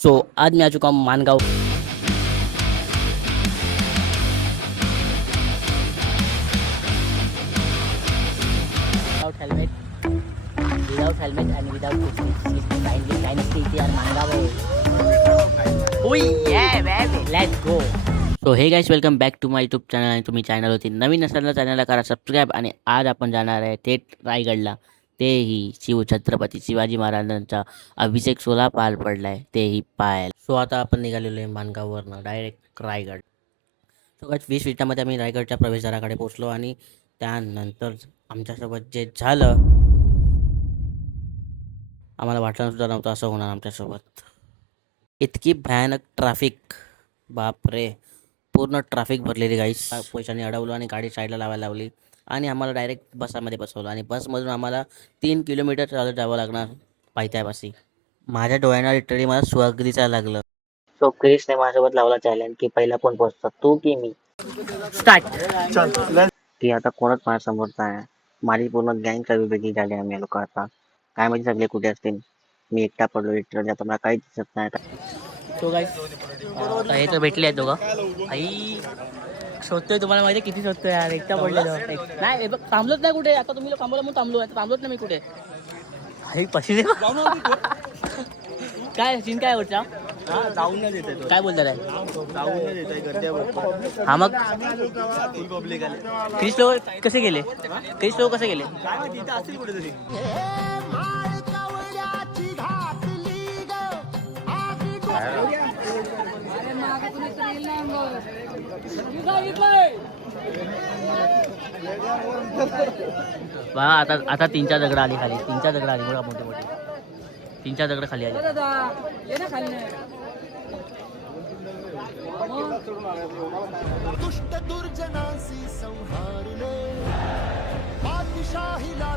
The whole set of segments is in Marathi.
सो आज मैं आ चुका हूँ मानगांव। विदाउट हेल्मेट आणि विदाउट काहीच इथे यार मानगाव आहे. Let's go. So hey guys, welcome back to my YouTube channel. आणि तुम्ही चॅनलवरती नवीन असाल तर चॅनलला करा सबस्क्राईब. आणि आज आपण जाणार आहे थेट रायगडला, तेही छत्रपती शिवाजी महाराजांचा अभिषेक सोहळा पार पडलाय तेही पाहायला. सो आता आपण निघालेलो आहे मानगाववरनं डायरेक्ट रायगड. सो गाइस 20 मिनिटांमध्ये आम्ही रायगडच्या प्रवेशद्वाराकडे पोहोचलो आणि त्यानंतर आमच्यासोबत जे झालं, आम्हाला वाटलं सुद्धा नव्हतं असं होणार आमच्यासोबत. इतकी भयानक ट्रॅफिक, बापरे! पूर्ण ट्रॅफिक भरलेली गाईस. पैशाने अडवलं आणि गाडी साईडला लावायला लावली आणि आम्हाला डायरेक्ट बसमध्ये बसवलं. आणि बसमधून आम्हाला 3 किलोमीटर चालत जावं लागणार पायथ्यापाशी. माझ्या डोळ्यांना लिटरली मला स्वर्ग दिसायला लागलं. सो क्रिसने माझ्यासोबत लावला चॅलेंज की पहिला कोण पोहोचतो, तू की मी. स्टार्ट. की आता कोणच माझ्यासमोरचा आहे. माझी पूर्ण गँग वेगळी झाली. आम्ही लोक आता काय माहिती सगळे कुठे असतील. मी एकटा पडलो लिटरली. आता मला काहीच दिसत नाही. तो गाईस आता हे तर भेटले आहेत दोघं. आई शोधतोय, तुम्हाला माहिती किती शोधतोय यार. एकटा पडलेलो नाही. बघ थांबलोच नाही कुठे. आता तुम्ही थांबवलं म्हणून थांबलो. आता थांबलोच नाही मी कुठे. आई पशी काय सीन काय होता. जाऊन नाही देत आहे. काय बोलतात आहे. जाऊन नाही देत आहे. गर्दी आहे. हा मग फुल पब्लिक आले. क्रिस लोक कसे गेले. क्रिस लोक कसे गेले. काय माहिती इथे असतील कुठेतरी. वा आता आता 3-4 दगड आली खाली. 3-4 दगड आली बघा, मोठी मोठी 3-4 दगड खाली आली. दुष्ट दुर्जनासी संहारले बादशाहीला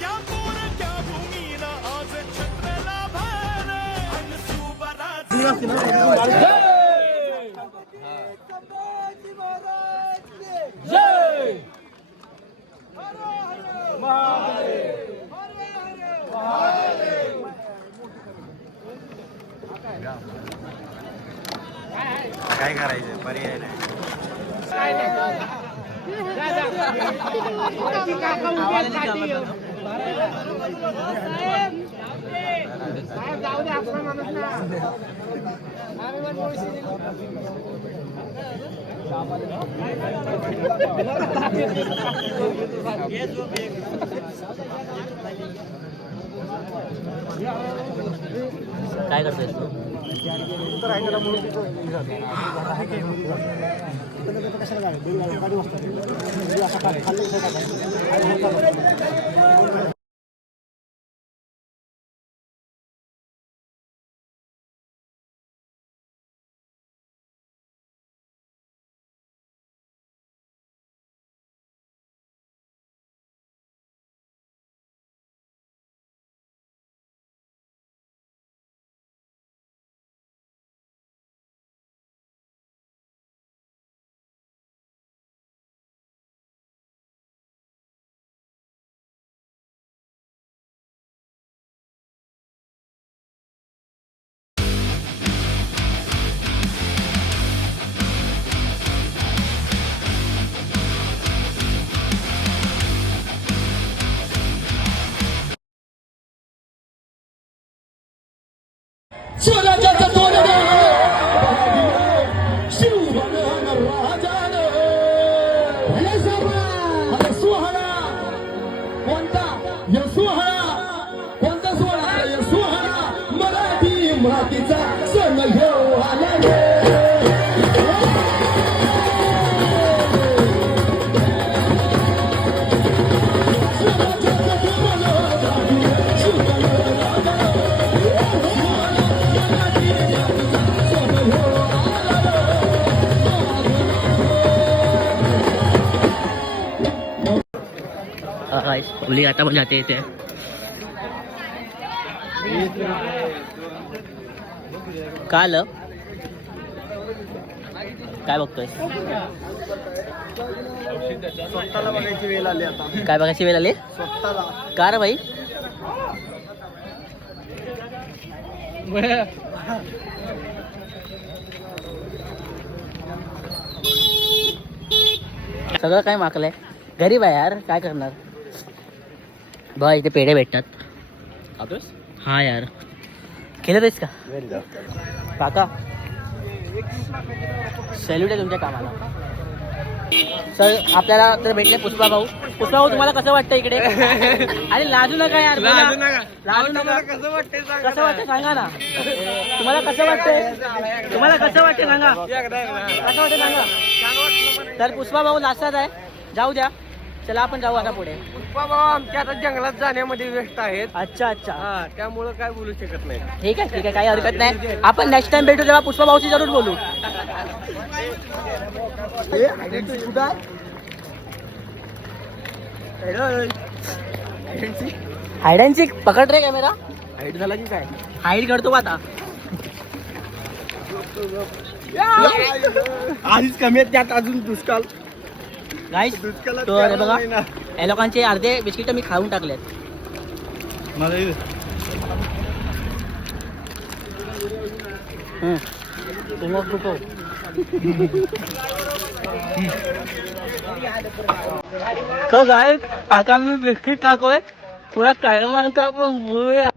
या मोरक्या भूमीला आज छत्रला भर अनसुबराज काय करायचं, पर्याय नाही. काय करतोय तू. पब्लिक आता पण जाते इथे. काय आलं? काय बघतोय? स्वतःला बघायची वेळ आली आता. काय बघायची वेळ आली? स्वतःला. का रे भाई? सगळं काय माकलंय. गरीब आहे यार, काय करणार. बघा इथे पेढे भेटतात. हा यार, केलं तेच का काका? सॅल्यूट आहे तुमच्या कामाला. सर आपल्याला तर भेटले पुष्पा भाऊ. पुष्पा भाऊ तुम्हाला कसं वाटतं इकडे? अरे लाजू नका यार, लाजू नका. कसं वाटतं सांगा ना. तुम्हाला कसं वाटतंय? कसं वाटतं सांगा. तर पुष्पा भाऊ नाचतात आहे, जाऊ द्या. चला आपण जाऊ आता पुढे. पुष्पा भाऊ आमच्या आता जंगलात जाण्यामध्ये व्यस्त आहेत. अच्छा अच्छा, त्यामुळं काय बोलू शकत नाही. ठीक आहे काही हरकत नाही. आपण नेक्स्ट टाइम भेटू तेव्हा पुष्पा भाऊची जरूर बोलू. हाईड अँड सीक पकड रे कॅमेरा. हाईट झाला की काय? हाईड करतो का आता? आधीच कमी आहेत त्यात अजून दुष्काळ. गाईस दुष्काळात तो अरे काय बघा, नाही ना. या लोकांचे अर्धे बिस्किट मी खाऊन टाकलेत. तो गाय आता मी बिस्किट टाकोय पुरा काय मानतो आपण बोलूया.